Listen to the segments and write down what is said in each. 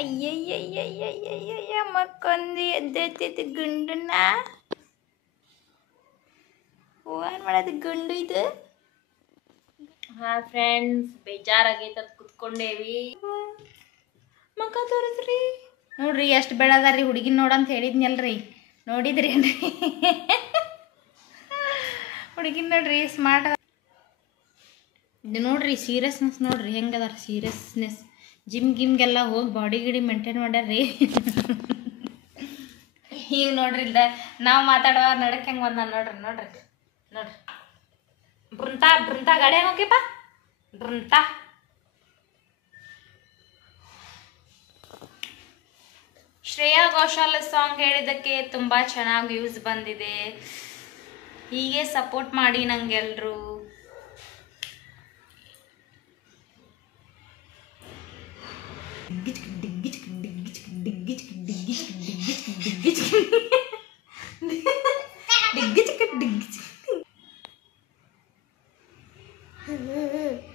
ಅಯ್ಯಯ್ಯಯ್ಯಯ್ಯಯ್ಯಯ್ಯ ಮಕ್ಕೊಂದು ಎದ್ದೈತೈತಿ ಗುಂಡನ್ನ. ಏನ್ ಮಾಡೋದು ಗುಂಡು ಇದು? ಹಾ ಫ್ರೆಂಡ್ಸ್, ಬೇಜಾರಾಗೈತದ ಕುತ್ಕೊಂಡೇವಿ. ಮಕ್ಕ ತೋರಿಸ್ರಿ ನೋಡ್ರಿ, ಎಷ್ಟು ಬೆಳದಾರ್ರಿ ಹುಡುಗಿನ ನೋಡಂತ ಹೇಳಿದ್ನಲ್ರಿ. ನೋಡಿದ್ರಿ ಏನ್ರಿ? ಹುಡುಗಿನ ನೋಡ್ರಿ ಸ್ಮಾರ್ಟ್ ಅದ. ಇದು ನೋಡ್ರಿ ಸೀರಿಯಸ್ನೆಸ್ ನೋಡ್ರಿ ಹೆಂಗದಾರ. ಸೀರಿಯಸ್ನೆಸ್ ಜಿಮ್ಗೆಲ್ಲ ಹೋಗಿ ಬಾಡಿ ಗಿಡಿ ಮೇಂಟೈನ್ ಮಾಡ್ಯಾರ್ರಿ. ಈಗ ನೋಡ್ರಿ ಇಲ್ದ ನಾವು ಮಾತಾಡುವ ನಡಕ್ ಹೆಂಗೆ ಬಂದ ನೋಡ್ರಿ. ನೋಡ್ರಿ ನೋಡ್ರಿ ಬೃಂತಾ ಗಾಡಿ ಹೋಗಿಪ್ಪ ಬೃಂತಾ. ಶ್ರೇಯಾ ಘೋಷಾಲ್ ಸಾಂಗ್ ಹೇಳಿದ್ದಕ್ಕೆ ತುಂಬ ಚೆನ್ನಾಗಿ ವ್ಯೂಸ್ ಬಂದಿದೆ. ಹೀಗೆ ಸಪೋರ್ಟ್ ಮಾಡಿ ನಂಗೆಲ್ರು.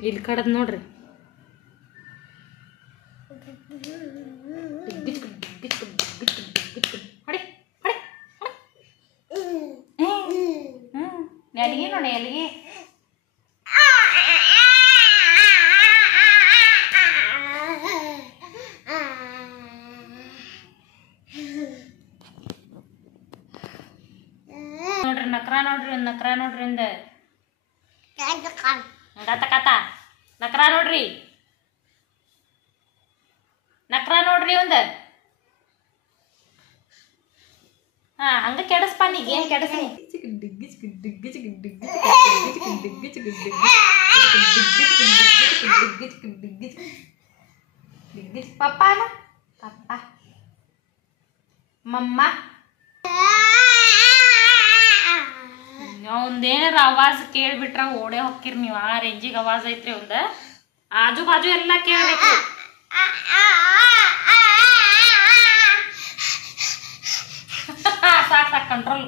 ಇಲ್ಲಿ ಕಡದ್ ನೋಡ್ರಿ. ಎಲ್ಲಿಗೆ ನೋಡಿ ಎಲ್ಲಿಗೆ ನೋಡ್ರಿ ನಕ್ರ ನೋಡ್ರಿ ನಕ್ರ ನೋಡ್ರಿ ಅಂದ ಕತ ನಕ್ರ ನೋಡ್ರಿ ನಕ್ರ ನೋಡ್ರಿ ಒಂದ. ಹಾ ಹಂಗ ಕೆಡಸ್ಪ ನೀಗ ಏನ್ ಕೆಡಸಿ. ಪಪ್ಪಾನ ಪಪ್ಪ ಮಮ್ಮ ಒಂದೇನಾರ ಆವಾಜ್ ಕೇಳ್ಬಿಟ್ರ ಓಡೇ ಹೋಗ್ಕಿರ್ ನೀವು. ಆ ರೇಂಜಿಗೆ ಆವಾಜ್ ಐತ್ರಿ ಒಂದ. ಆಜು ಬಾಜು ಎಲ್ಲ ಕೇಳ್ಬೇಕು. ಸಾಕ್ ಸಾಕ್ ಕಂಟ್ರೋಲ್.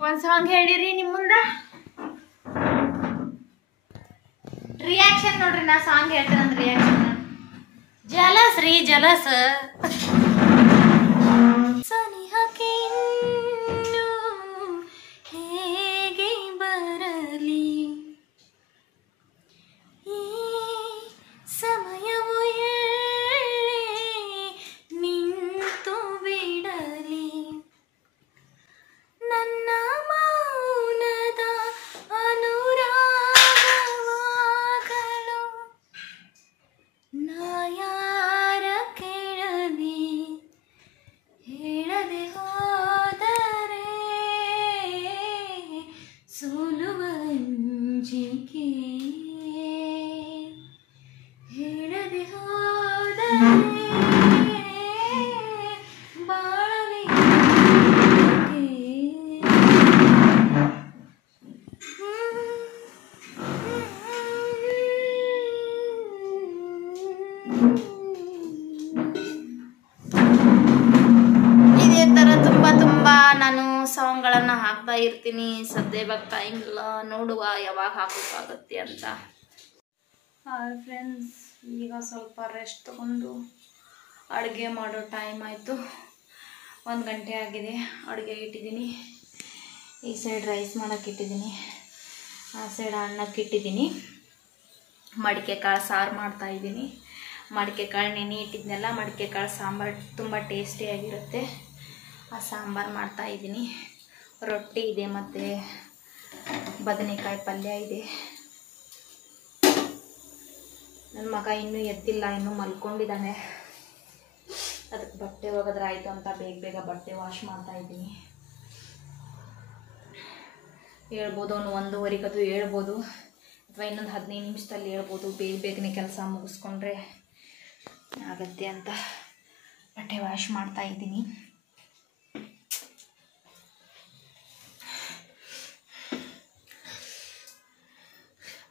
ಒಂದ್ ಸಾಂಗ್ ಹೇಳಿರಿ ನಿಮ್ ಮುಂದ. ರಿಯಾಕ್ಷನ್ ನೋಡ್ರಿ, ನಾ ಸಾಂಗ್ ಹೇಳ್ತೇನೆ ರಿಯಾಕ್ಷನ್. ಜಲಸ್ ರೀ ಜಲಸ್ ಸನಿಹಕ್ಕೆ ಇನ್ನು ಹೇಗೆ ಬರಲಿ ಈ ಸಮಯವು ನಿಂತು ಬಿಡಲಿ ನನ್ನ ಮೌನದ ಅನುರಾಗವಾಗಲು ನಾ ಯಾರ ಕೇಳಲಿ ಹೇಳದೆ ಹೋದರೆ ಸೋಲುವ ಅಂಜಿಕೆ ಹೇಳದೆ ಹೋದರೆ ಬಾಳಲಿ ಇದೇ ಥರ ತುಂಬ ನಾನು ಸಾಂಗ್ಗಳನ್ನು ಹಾಕ್ತಾ ಇರ್ತೀನಿ. ಸದ್ಯ ಇವಾಗ ಟೈಮ್ ಇಲ್ಲ, ನೋಡುವ ಯಾವಾಗ ಹಾಕೋಕ್ಕಾಗತ್ತೆ ಅಂತ. ಹಾಯ್ ಫ್ರೆಂಡ್ಸ್, ಈಗ ಸ್ವಲ್ಪ ರೆಸ್ಟ್ ತಗೊಂಡು ಅಡುಗೆ ಮಾಡೋ ಟೈಮ್ ಆಯಿತು. 1 ಗಂಟೆ ಆಗಿದೆ. ಅಡುಗೆ ಇಟ್ಟಿದ್ದೀನಿ. ಈ ಸೈಡ್ ರೈಸ್ ಮಾಡೋಕ್ಕೆ ಇಟ್ಟಿದ್ದೀನಿ, ಆ ಸೈಡ್ ಅನ್ನಕ್ಕೆ ಇಟ್ಟಿದ್ದೀನಿ. ಮಡಿಕೆ ಕಾಳು ಸಾರು ಮಾಡ್ತಾಯಿದ್ದೀನಿ. ಮಡಿಕೆ ಕಾಳು ನೆನೆ ಇಟ್ಟಿದ್ನೆಲ್ಲ. ಮಡಿಕೆ ಕಾಳು ಸಾಂಬಾರು ತುಂಬ ಟೇಸ್ಟಿಯಾಗಿರುತ್ತೆ. ಆ ಸಾಂಬಾರು ಮಾಡ್ತಾಯಿದ್ದೀನಿ. ರೊಟ್ಟಿ ಇದೆ ಮತ್ತು ಬದನೆಕಾಯಿ ಪಲ್ಯ ಇದೆ. ನನ್ನ ಮಗ ಇನ್ನೂ ಎದ್ದಿಲ್ಲ, ಇನ್ನೂ ಮಲ್ಕೊಂಡಿದ್ದಾನೆ. ಅದಕ್ಕೆ ಬಟ್ಟೆ ಒಗೆದ್ರೆ ಆಯಿತು ಅಂತ ಬೇಗ ಬಟ್ಟೆ ವಾಶ್ ಮಾಡ್ತಾಯಿದ್ದೀನಿ. ಹೇಳ್ಬೋದು ಅವನು 1:15 ಅದು ಹೇಳ್ಬೋದು, ಅಥವಾ ಇನ್ನೊಂದು 15 ನಿಮಿಷದಲ್ಲಿ ಹೇಳ್ಬೋದು. ಬೇಗನೆ ಕೆಲಸ ಮುಗಿಸ್ಕೊಂಡ್ರೆ ಆಗತ್ತೆ ಅಂತ ಬಟ್ಟೆ ವಾಶ್ ಮಾಡ್ತಾಯಿದ್ದೀನಿ.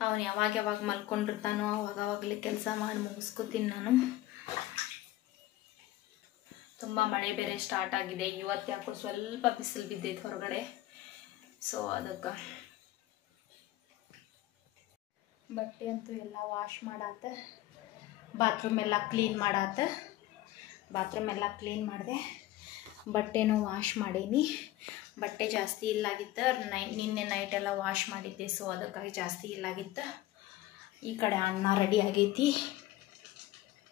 ಅವನು ಯಾವಾಗ ಮಲ್ಕೊಂಡಿರ್ತಾನೋ ಅವಾಗಲೇ ಕೆಲಸ ಮಾಡಿ ಮುಗಿಸ್ಕೊತೀನಿ ನಾನು. ತುಂಬ ಮಳೆ ಬೇರೆ ಸ್ಟಾರ್ಟ್ ಆಗಿದೆ. ಇವತ್ತು ಯಾಕೋ ಸ್ವಲ್ಪ ಬಿಸಿಲು ಬಿದ್ದೈತೆ ಹೊರಗಡೆ. ಸೊ ಅದಕ್ಕೆ ಬಟ್ಟೆ ಅಂತೂ ಎಲ್ಲ ವಾಶ್ ಮಾಡಾತ. ಬಾತ್ರೂಮ್ ಎಲ್ಲ ಕ್ಲೀನ್ ಮಾಡಿದೆ. ಬಟ್ಟೆನೂ ವಾಶ್ ಮಾಡೀನಿ. ಬಟ್ಟೆ ಜಾಸ್ತಿ ಇಲ್ಲಾಗಿತ್ತು. ನಿನ್ನೆ ನೈಟ್ ಎಲ್ಲ ವಾಶ್ ಮಾಡಿದ್ದೆ, ಸೊ ಅದಕ್ಕಾಗಿ ಜಾಸ್ತಿ ಇಲ್ಲಾಗಿತ್ತು. ಈ ಕಡೆ ಅನ್ನ ರೆಡಿ ಆಗೈತಿ,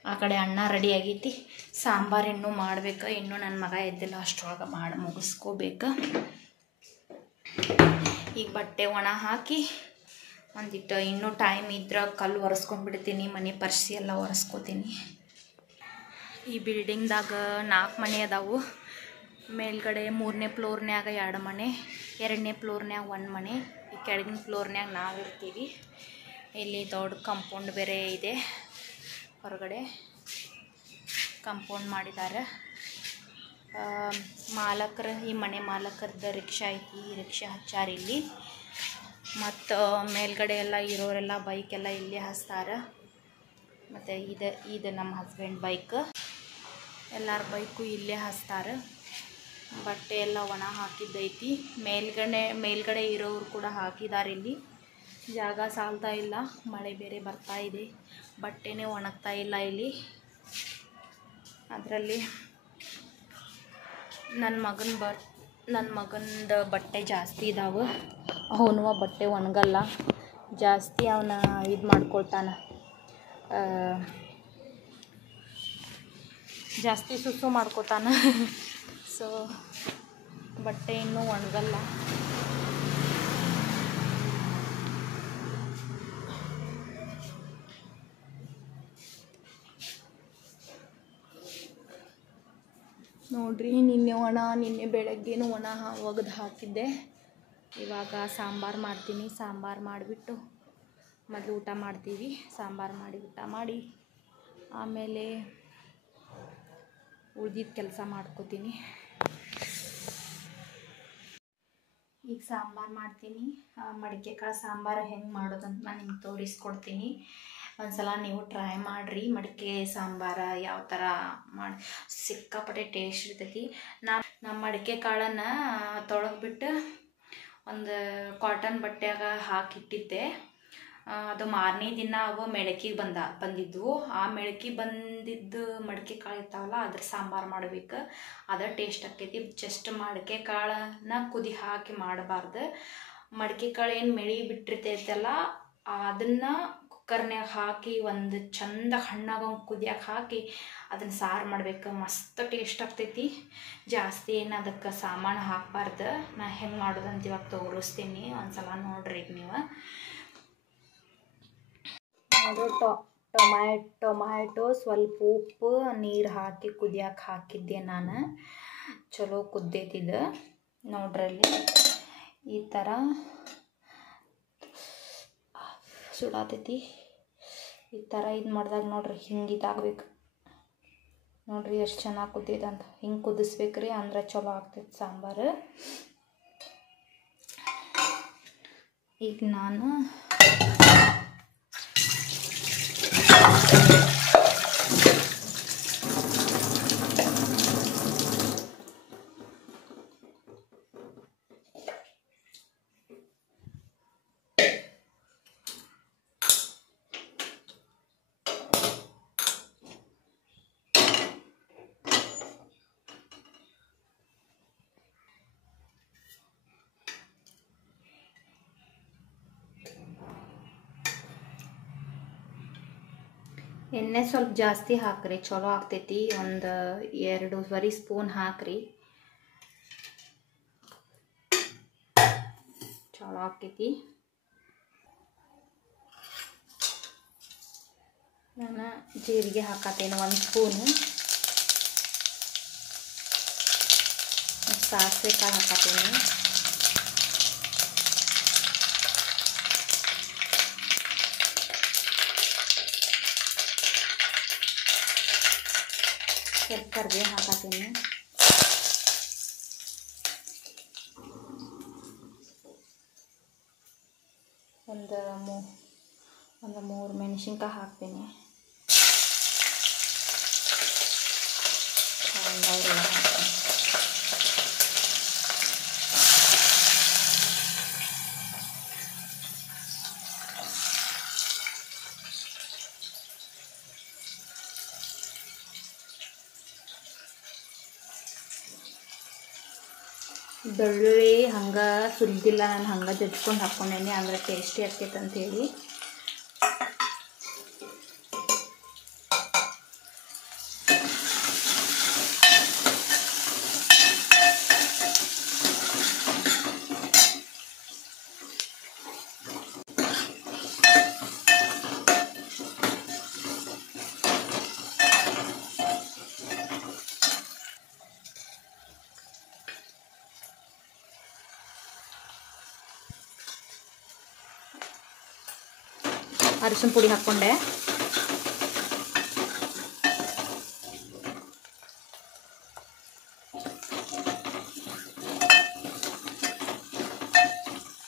ಆ ಕಡೆ ಅನ್ನ ರೆಡಿ ಆಗೈತಿ. ಸಾಂಬಾರು ಇನ್ನೂ ಮಾಡ್ಬೇಕು. ಇನ್ನೂ ನನ್ನ ಮಗ ಎದ್ದಿಲ್ಲ, ಅಷ್ಟರೊಳಗೆ ಮಾಡಿ ಮುಗಿಸ್ಕೋಬೇಕು. ಈಗ ಬಟ್ಟೆ ಒಣ ಹಾಕಿ ಒಂದಿಟ್ಟು ಇನ್ನೂ ಟೈಮ್ ಇದ್ರೆ ಕಲ್ಲು ಒರೆಸ್ಕೊಂಡ್ಬಿಡ್ತೀನಿ. ಮನೆ ಪರ್ಸಿ ಎಲ್ಲ ಒರೆಸ್ಕೋತೀನಿ. ಈ ಬಿಲ್ಡಿಂಗ್ದಾಗ 4 ಮನೆ ಅದಾವು. ಮೇಲ್ಗಡೆ 3ನೇ ಫ್ಲೋರ್ನ್ಯಾಗ 2 ಮನೆ, 2ನೇ ಫ್ಲೋರ್ನ್ಯಾಗ 1 ಮನೆ, ಈ ಕೆಳಗಿನ ಫ್ಲೋರ್ನ್ಯಾಗ ನಾವಿರ್ತೀವಿ. ಇಲ್ಲಿ ದೊಡ್ಡ ಕಂಪೌಂಡ್ ಬೇರೆ ಇದೆ. ಹೊರಗಡೆ ಕಂಪೌಂಡ್ ಮಾಡಿದ್ದಾರೆ. ಈ ಮನೆ ಮಾಲಕರದ ರಿಕ್ಷಾ ಐತಿ, ರಿಕ್ಷಾ ಹಚ್ಚಾರ ಇಲ್ಲಿ. ಮತ್ತು ಮೇಲ್ಗಡೆ ಎಲ್ಲ ಇರೋರೆಲ್ಲ ಬೈಕೆಲ್ಲ ಇಲ್ಲಿ ಹಚ್ತಾರ. ಮತ್ತು ಇದು ನಮ್ಮ ಹಸ್ಬೆಂಡ್ ಬೈಕ್. ಎಲ್ಲರ ಬೈಕು ಇಲ್ಲೇ ಹಚ್ತಾರ. ಬಟ್ಟೆ ಎಲ್ಲ ಒಣ ಹಾಕಿದ್ದೈತಿ. ಮೇಲ್ಗಡೆ ಇರೋರು ಕೂಡ ಹಾಕಿದ್ದಾರೆ. ಇಲ್ಲಿ ಜಾಗ ಸಾಲ್ತಾ ಇಲ್ಲ, ಮಳೆ ಬೇರೆ ಬರ್ತಾ ಇದೆ, ಬಟ್ಟೆನೇ ಒಣಗ್ತಾ ಇಲ್ಲ ಇಲ್ಲಿ. ಅದರಲ್ಲಿ ನನ್ನ ಮಗಂದು ಬಟ್ಟೆ ಜಾಸ್ತಿ ಇದಾವೆ. ಅವನು ಬಟ್ಟೆ ಒಣಗಲ್ಲ, ಜಾಸ್ತಿ ಅವನ ಇದು ಮಾಡ್ಕೊಳ್ತಾನೆ, ಜಾಸ್ತಿ ಸುಸು ಮಾಡ್ಕೊತಾನೆ. ಸೊ ಬಟ್ಟೆ ಇನ್ನೂ ಒಣಗಲ್ಲ. ನೋಡ್ರಿ, ನಿನ್ನೆ ಬೆಳಗ್ಗೆನೂ ಒಣ ಒಗೆದು ಹಾಕಿದ್ದೆ. ಇವಾಗ ಸಾಂಬಾರು ಮಾಡ್ತೀನಿ. ಸಾಂಬಾರು ಮಾಡಿಬಿಟ್ಟು ಮೊದಲು ಊಟ ಮಾಡ್ತೀವಿ. ಸಾಂಬಾರು ಮಾಡಿ ಊಟ ಮಾಡಿ ಆಮೇಲೆ ಉಳಿದಿದ್ದ ಕೆಲಸ ಮಾಡ್ಕೋತೀನಿ. ಈಗ ಸಾಂಬಾರು ಮಾಡ್ತೀನಿ. ಮಡಿಕೆ ಕಾಳು ಸಾಂಬಾರು ಹೆಂಗೆ ಮಾಡೋದಂತ ನಾನು ನಿಮ್ಗೆ ತೋರಿಸ್ಕೊಡ್ತೀನಿ. ಒಂದ್ಸಲ ನೀವು ಟ್ರೈ ಮಾಡಿರಿ. ಮಡಿಕೆ ಸಾಂಬಾರು ಯಾವ ಥರ ಮಾಡಿ ಸಿಕ್ಕಾಪಟ್ಟೆ ಟೇಸ್ಟ್ ಇರ್ತೈತಿ. ನಮ್ಮ ಮಡಿಕೆ ಕಾಳನ್ನು ತೊಳೆದ್ಬಿಟ್ಟು ಒಂದು ಕಾಟನ್ ಬಟ್ಟೆಯಾಗ ಹಾಕಿಟ್ಟಿದ್ದೆ. ಅದು ಮಾರನೇ ದಿನ ಅವು ಮೆಳಕಿಗೆ ಬಂದಿದ್ವು. ಆ ಮೆಳಕಿಗೆ ಬಂದಿದ್ದು ಮಡಿಕೆ ಕಾಳು ಇರ್ತಾವಲ್ಲ, ಅದ್ರ ಸಾಂಬಾರು ಮಾಡಬೇಕು. ಅದ ಟೇಸ್ಟ್ ಆಕೈತಿ. ಜಸ್ಟ್ ಮಡಿಕೆ ಕಾಳನ್ನ ಕುದಿ ಹಾಕಿ ಮಾಡಬಾರ್ದು. ಮಡಿಕೆ ಕಾಳು ಏನು ಮೆಳಿ ಬಿಟ್ಟಿರ್ತೈತಲ್ಲ, ಅದನ್ನು ಕುಕ್ಕರ್ನ್ಯಾಗ ಹಾಕಿ ಒಂದು ಚಂದ ಹಣ್ಣಾಗ ಕುದಿಯಕ್ಕೆ ಹಾಕಿ ಅದನ್ನು ಸಾರು ಮಾಡ್ಬೇಕು. ಮಸ್ತ್ ಟೇಸ್ಟ್ ಆಗ್ತೈತಿ. ಜಾಸ್ತಿ ಏನು ಅದಕ್ಕೆ ಸಾಮಾನು ಹಾಕಬಾರ್ದು. ನಾನು ಹೆಂಗೆ ಮಾಡೋದಂತ ಇವಾಗ ತೋರಿಸ್ತೀನಿ. ಒಂದ್ಸಲ ನೋಡ್ರಿ ನೀವು. ಟೊಮ್ಯಾಟೊ ಸ್ವಲ್ಪ ಉಪ್ಪು ನೀರು ಹಾಕಿ ಕುದಿಯಕ್ಕೆ ಹಾಕಿದ್ದೆ ನಾನು. ಚಲೋ ಕುದ್ದೈತಿದ್ದು ನೋಡ್ರಲ್ಲಿ. ಈ ಥರ ಸುಡಾತೈತಿ. ಈ ಥರ ಇದು ಮಾಡಿದಾಗ ನೋಡ್ರಿ, ಹಿಂಗೆ ಇದಾಗಬೇಕು. ನೋಡ್ರಿ ಎಷ್ಟು ಚೆನ್ನಾಗಿ ಕುದ್ದೈತೆ ಅಂತ. ಹಿಂಗೆ ಕುದಿಸ್ಬೇಕ್ರಿ, ಅಂದ್ರೆ ಚಲೋ ಆಗ್ತೈತೆ ಸಾಂಬಾರು. ಈಗ ನಾನು ಎಣ್ಣೆ ಸ್ವಲ್ಪ ಜಾಸ್ತಿ ಹಾಕ್ರಿ, ಚಲೋ ಆಗ್ತೈತಿ. ಒಂದು 2.5 ಸ್ಪೂನ್ ಹಾಕ್ರಿ, ಚಲೋ ಆಗ್ತೈತಿ. ನಾನು ಜೀರಿಗೆ ಹಾಕತ್ತೇನೆ 1 ಸ್ಪೂನು. ಸಾಸಿವೆ ಕಾಳು ಹಾಕತ್ತೇನೆ. ಸ್ವಲ್ಪ ಕರಿಬೇವು ಹಾಕತ್ತೀನಿ. ಒಂದು 3 ಮೆಣಸಿನ್ಕಾಯಿ ಹಾಕ್ತೀನಿ. ಬೆಳ್ಳುಳ್ಳಿ ಹಂಗೆ ಸುಲಿದಿಲ್ಲ, ನಾನು ಹಂಗೆ ಜಜ್ಕೊಂಡು ಹಾಕ್ಕೊಂಡೇನಿ, ಅಂದ್ರೆ ಟೇಸ್ಟಿ ಆಕೈತೆ ಅಂಥೇಳಿ. ಅರಿಶಿನ ಪುಡಿ ಹಾಕ್ಕೊಂಡೆ.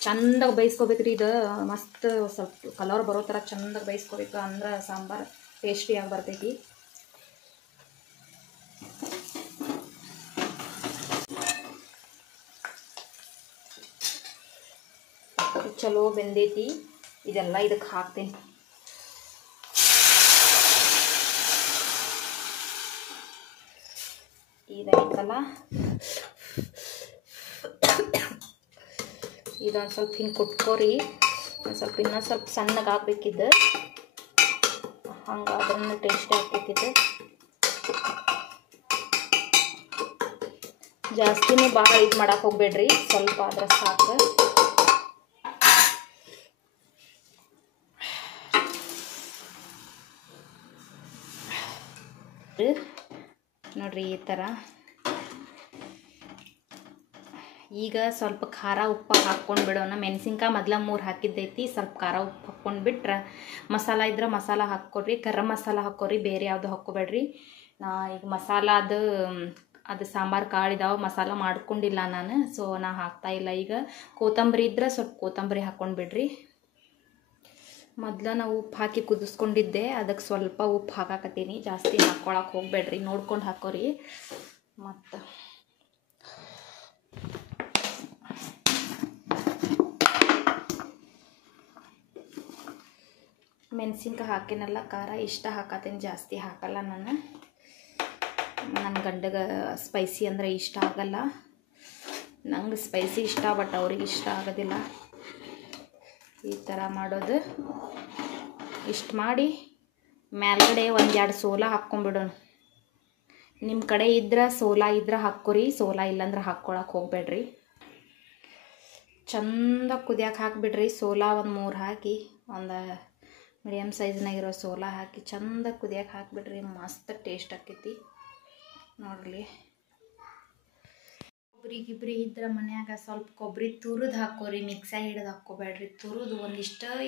ಚಂದಾಗಿ ಬೇಯಿಸ್ಕೋಬೇಕ್ರಿ. ಇದು ಮಸ್ತ್ ಸ್ವಲ್ಪ ಕಲರ್ ಬರೋ ಥರ ಚಂದಾಗಿ ಬೇಯಿಸ್ಕೋಬೇಕು, ಅಂದ್ರೆ ಸಾಂಬಾರು ಟೇಸ್ಟಿಯಾಗಿ ಬರ್ತೈತಿ. ಚಲೋ ಬೆಂದೈತಿ. ಇದೆಲ್ಲ ಇದಕ್ಕೆ ಹಾಕ್ತೀನಿ. ಇದೈತಲ್ಲ, ಇದೊಂದು ಸ್ವಲ್ಪ ಹಿಂಗೆ ಕುಟ್ಕೋರಿ. ಒಂದು ಸ್ವಲ್ಪ ಇನ್ನೊಂದು ಸ್ವಲ್ಪ ಸಣ್ಣಗೆ ಹಾಕ್ಬೇಕಿದ್ದು, ಹಂಗಾದ್ರೂ ಟೇಸ್ಟಿ ಆಗ್ತೈತಿದ್ದು. ಜಾಸ್ತಿನೂ ಭಾಳ ಇದು ಮಾಡಕ್ಕೆ ಹೋಗ್ಬೇಡ್ರಿ, ಸ್ವಲ್ಪ ಆದ್ರೆ ಸಾಕು. ನೋಡ್ರಿ ಈ ಥರ. ಈಗ ಸ್ವಲ್ಪ ಖಾರ ಉಪ್ಪು ಹಾಕ್ಕೊಂಡು ಬಿಡೋಣ. ಮೆಣಸಿನ್ಕಾಯಿ ಮೊದಲ 3 ಹಾಕಿದ್ದೈತಿ. ಸ್ವಲ್ಪ ಖಾರ ಉಪ್ಪು ಹಾಕ್ಕೊಂಡು ಬಿಟ್ರೆ, ಮಸಾಲ ಇದ್ರೆ ಮಸಾಲ ಹಾಕ್ಕೊಡ್ರಿ, ಗರಂ ಮಸಾಲ ಹಾಕ್ಕೊರಿ, ಬೇರೆ ಯಾವುದು ಹಾಕ್ಕೋಬೇಡ್ರಿ. ಈಗ ಮಸಾಲ ಅದು ಸಾಂಬಾರು ಕಾಳಿದಾವೆ, ಮಸಾಲ ಮಾಡ್ಕೊಂಡಿಲ್ಲ ನಾನು, ಸೊ ನಾ ಹಾಕ್ತಾಯಿಲ್ಲ. ಈಗ ಕೊತ್ತಂಬರಿ ಇದ್ರೆ ಸ್ವಲ್ಪ ಕೊತ್ತಂಬರಿ ಹಾಕ್ಕೊಂಡು ಬಿಡ್ರಿ. ಮೊದಲ ನಾವು ಉಪ್ಪು ಹಾಕಿ ಕುದಿಸ್ಕೊಂಡಿದ್ದೆ, ಅದಕ್ಕೆ ಸ್ವಲ್ಪ ಉಪ್ಪು ಹಾಕಾಕತ್ತೀನಿ. ಜಾಸ್ತಿ ಹಾಕ್ಕೊಳಕ್ಕೆ ಹೋಗ್ಬೇಡ್ರಿ, ನೋಡ್ಕೊಂಡು ಹಾಕೋರಿ. ಮತ್ತು ಮೆಣಸಿನ್ಕಾಯಿ ಹಾಕಿನಲ್ಲ, ಖಾರ ಇಷ್ಟ ಹಾಕತ್ತೀನಿ, ಜಾಸ್ತಿ ಹಾಕಲ್ಲ ನಾನು. ನನ್ನ ಗಂಡಗೆ ಸ್ಪೈಸಿ ಅಂದರೆ ಇಷ್ಟ ಆಗಲ್ಲ. ನಂಗೆ ಸ್ಪೈಸಿ ಇಷ್ಟ, ಬಟ್ ಅವ್ರಿಗೆ ಇಷ್ಟ ಆಗೋದಿಲ್ಲ. ಈ ಥರ ಮಾಡೋದು. ಇಷ್ಟು ಮಾಡಿ ಮೇಲ್ಗಡೆ 1-2 ಸೋಲಾ ಹಾಕ್ಕೊಂಬಿಡೋಣ. ನಿಮ್ಮ ಕಡೆ ಇದ್ರೆ ಸೋಲಾ ಇದ್ರೆ ಹಾಕ್ಕೊರಿ, ಸೋಲಾ ಇಲ್ಲಾಂದ್ರೆ ಹಾಕ್ಕೊಳಕ್ಕೆ ಹೋಗ್ಬೇಡ್ರಿ. ಚಂದ ಕುದಿಯಕ್ಕೆ ಹಾಕಿಬಿಡ್ರಿ. ಸೋಲಾ ಒಂದು 3 ಹಾಕಿ, ಒಂದು ಮೀಡಿಯಮ್ ಸೈಜ್ನಾಗಿರೋ ಸೋಲಾ ಹಾಕಿ ಚಂದ ಕುದಿಯಕ್ಕೆ ಹಾಕಿಬಿಡ್ರಿ. ಮಸ್ತ್ ಟೇಸ್ಟ್ ಆಕೈತಿ ನೋಡ್ರಿ. ಕೊಬ್ಬರಿ ಗಿಬ್ರಿ ಇದ್ರೆ ಮನ್ಯಾಗ ಸ್ವಲ್ಪ ಕೊಬ್ಬರಿ ತುರಿದು ಹಾಕ್ಕೊರಿ, ಮಿಕ್ಸಾಗಿ ಹಿಡಿದು ಹಾಕ್ಕೋಬೇಡ್ರಿ. ತುರಿದು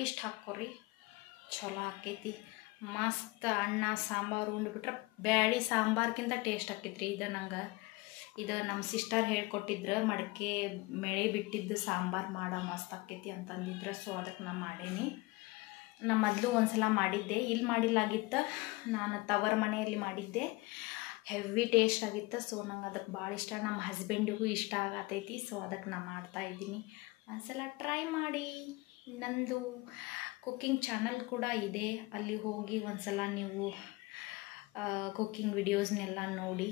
ಇಷ್ಟು ಹಾಕ್ಕೊರಿ, ಚಲೋ ಆಕೈತಿ. ಮಸ್ತ್ ಅನ್ನ ಸಾಂಬಾರು ಉಂಡ್ಬಿಟ್ರೆ ಬ್ಯಾಳಿ ಸಾಂಬಾರ್ಗಿಂತ ಟೇಸ್ಟ್ ಆಕೈತ್ರಿ ಇದು. ಇದು ನಮ್ಮ ಸಿಸ್ಟರ್ ಹೇಳ್ಕೊಟ್ಟಿದ್ರು, ಮಡಕೆ ಮೇಳೆ ಬಿಟ್ಟಿದ್ದು ಸಾಂಬಾರು ಮಾಡೋ ಮಸ್ತ್ ಆಕೈತಿ ಅಂತಂದಿದ್ರು. ಸೊ ಅದಕ್ಕೆ ನಾನು ಮಾಡೀನಿ. ನಾನು ಮೊದಲು ಒಂದು ಸಲ ಮಾಡಿದ್ದೆ, ಇಲ್ಲಿ ಮಾಡಿಲ್ಲಾಗಿತ್ತು, ನಾನು ತವರ ಮನೆಯಲ್ಲಿ ಮಾಡಿದ್ದೆ. ಹೆವಿ ಟೇಸ್ಟ್ ಆಗಿತ್ತು. ಸೊ ನಂಗೆ ಅದಕ್ಕೆ ಭಾಳ ಇಷ್ಟ, ನಮ್ಮ ಹಸ್ಬೆಂಡಿಗೂ ಇಷ್ಟ ಆಗತೈತಿ. ಸೊ ಅದಕ್ಕೆ ನಾನು ಮಾಡ್ತಾಯಿದ್ದೀನಿ. ಒಂದ್ಸಲ ಟ್ರೈ ಮಾಡಿ. ನಂದು ಕುಕ್ಕಿಂಗ್ ಚಾನಲ್ ಕೂಡ ಇದೆ, ಅಲ್ಲಿ ಹೋಗಿ ಒಂದ್ಸಲ ನೀವು ಕುಕ್ಕಿಂಗ್ ವಿಡಿಯೋಸ್ನೆಲ್ಲ ನೋಡಿ.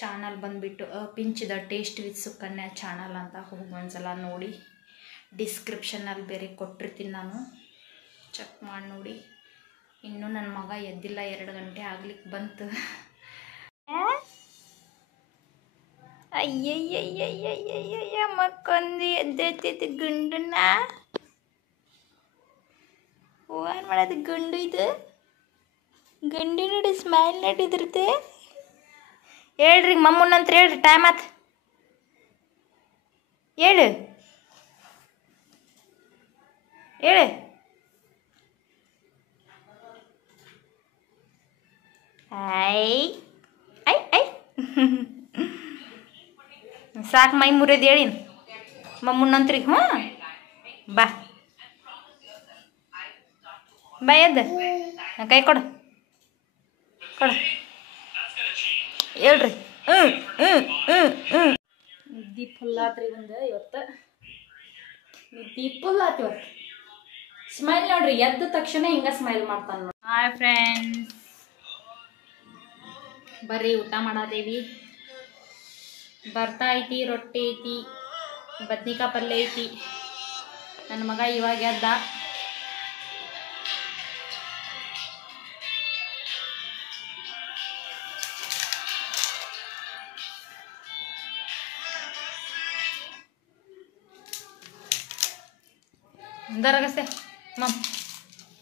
ಚಾನಲ್ ಬಂದುಬಿಟ್ಟು pinch the taste with Sukanya channel ಅಂತ ಹೋಗಿ ಒಂದ್ಸಲ ನೋಡಿ. ಡಿಸ್ಕ್ರಿಪ್ಷನಲ್ಲಿ ಬೇರೆ ಕೊಟ್ಟಿರ್ತೀನಿ, ನಾನು ಚೆಕ್ ಮಾಡಿ ನೋಡಿ. ಇನ್ನೂ ನನ್ನ ಮಗ ಎದ್ದಿಲ್ಲ, 2 ಗಂಟೆ ಆಗ್ಲಿಕ್ಕೆ ಬಂತು. ಅಯ್ಯಯ್ಯಯ್ಯಯ್ಯಯ್ಯಯ್ಯ ಮಕ್ಕೊಂದು ಎದ್ದೈತೈತಿ ಗುಂಡನ್ನ. ಏನು ಮಾಡೋದು ಗುಂಡು ಇದು? ಗುಂಡು ನೋಡಿ, ಸ್ಮೈಲ್ ನೋಡಿದ್ರತೆ. ಹೇಳ್ರಿ ಮಮ್ಮನಂತ್ರ ಹೇಳ್ರಿ, ಟೈಮ್ ಆತು ಹೇಳು ಹೇಳು. ಐ ಐ ಐ ಸಾಕು, ಮೈ ಮುರಿಯೋದು ಹೇಳಿನ ಮಮ್ಮನಂತ್ರಿ. ಹ್ಞೂ ಬಾ ಬಾ, ಎದ್ದು ಕೈ ಕೊಡು ಕೊಡು, ಹೇಳ್ರಿ. ನಿದ್ದಿ ಫುಲ್ ಆತ್ರಿ ಒಂದು ಇವತ್ತು, ನಿದ್ದಿ ಫುಲ್ ಆತು ಇವತ್ತು. ಸ್ಮೈಲ್ ನೋಡ್ರಿ, ಎದ್ದ ತಕ್ಷಣ ಹಿಂಗ ಸ್ಮೈಲ್ ಮಾಡ್ತಾನೆ ನೋಡಿ. ಹಾಯ್ ಫ್ರೆಂಡ್ಸ್, ಬರ್ರಿ ಊಟ ಮಾಡಾದೇವಿ. ಬರ್ತಾ ಐತಿ, ರೊಟ್ಟಿ ಐತಿ, ಬದ್ನಿಕಾಯಿ ಪಲ್ಯ ಐತಿ. ನನ್ನ ಮಗ ಇವಾಗ ಎದ್ದ. ದರಗಸೆ ಮಮ್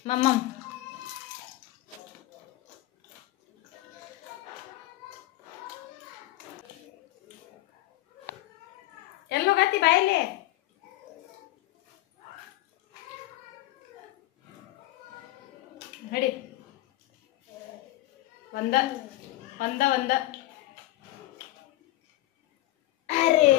ಮಮ್ ಮಮ್ ಎಲ್ಲೋಗತ್ತಿ ಬಾಯಲ್ಲಿ ನಡಿ. ಒಂದ ಒಂದ ಒಂದ ಅರೇ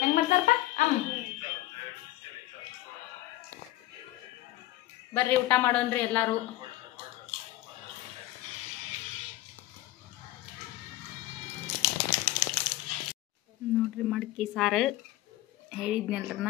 ಹೆಂಗ್ ಮಾಡ್ತಾರಪ್ಪ ಬರ್ರಿ ಊಟ ಮಾಡೋನ್ರಿ ಎಲ್ಲಾರು. ನೋಡ್ರಿ ಮಡ್ಕಿ ಸಾರು ಹೇಳಿದ್ನಲ್ರನ.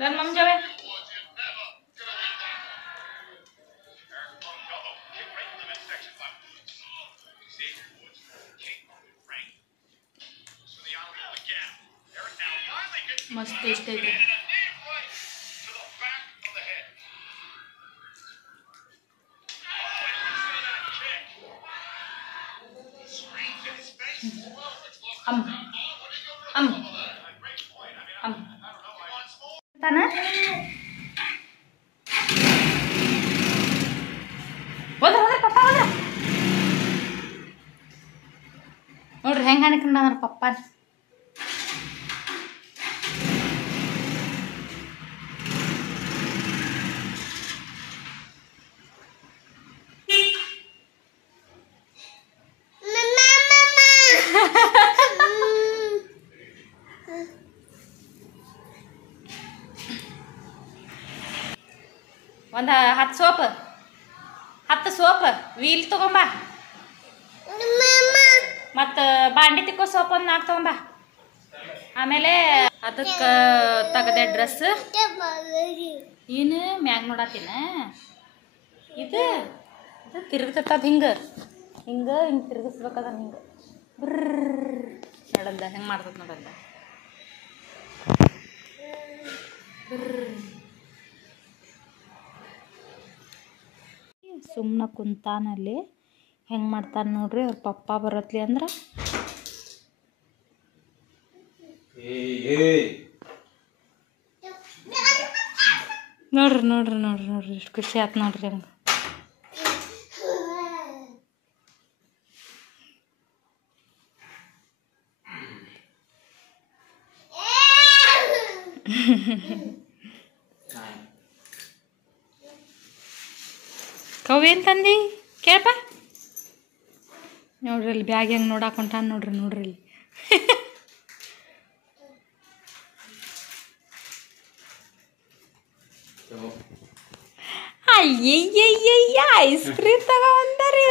Dan mam jawe. Must taste it. Tana? Wadah papa wadah. Noಡ್ರಿ ಹೆಂಗ ಅನ್ಕೊಂಡ ಪಪ್ಪ. ಒಂದು 10 ಸೋಪ್ ವೀಲ್ ತಗೊಂಬ. ಮತ್ತು ಬಾಂಡಿ ತಿಕ್ಕೋ ಸೋಪ್ ಒಂದು 4 ತಗೊಂಬ. ಆಮೇಲೆ ಅದಕ್ಕೆ ತೆಗೆದೆ ಡ್ರೆಸ್ ಏನು ಮ್ಯಾಗ ನೋಡತ್ತೀನ. ಇದು ತಿರುಗ್ತದ ಹಿಂಗೆ ಹಿಂಗೆ ಹಿಂಗೆ ತಿರುಗಿಸ್ಬೇಕದ ಹಿಂಗೆ ನೋಡಂದ ಹೆಂಗೆ ಮಾಡ್ತದ ನೋಡಂದ. ಸುಮ್ಮನೆ ಕುಂತಾನಲ್ಲಿ ಹೆಂಗೆ ಮಾಡ್ತಾನೆ ನೋಡ್ರಿ. ಅವ್ರ ಪಪ್ಪ ಬರತ್ಲಿ ಅಂದ್ರೆ ನೋಡ್ರಿ ನೋಡ್ರಿ ನೋಡ್ರಿ ನೋಡ್ರಿ ಎಷ್ಟು ಖುಷಿ ಆಯ್ತು ನೋಡ್ರಿ ಹಂಗೆ. ಕವೇನು ತಂದಿ ಕೇಳಪ್ಪ. ನೋಡ್ರಿ ಅಲ್ಲಿ ಬ್ಯಾಗ್ ಹೆಂಗೆ ನೋಡಾಕ ಹೊಂಟಾನ ನೋಡ್ರಿ. ನೋಡ್ರಿ ಇಲ್ಲಿ ಅಯ್ಯಯ್ಯಯ್ಯ ಐಸ್ ಕ್ರೀಮ್ ತಗೊಂಡ್ರಿ.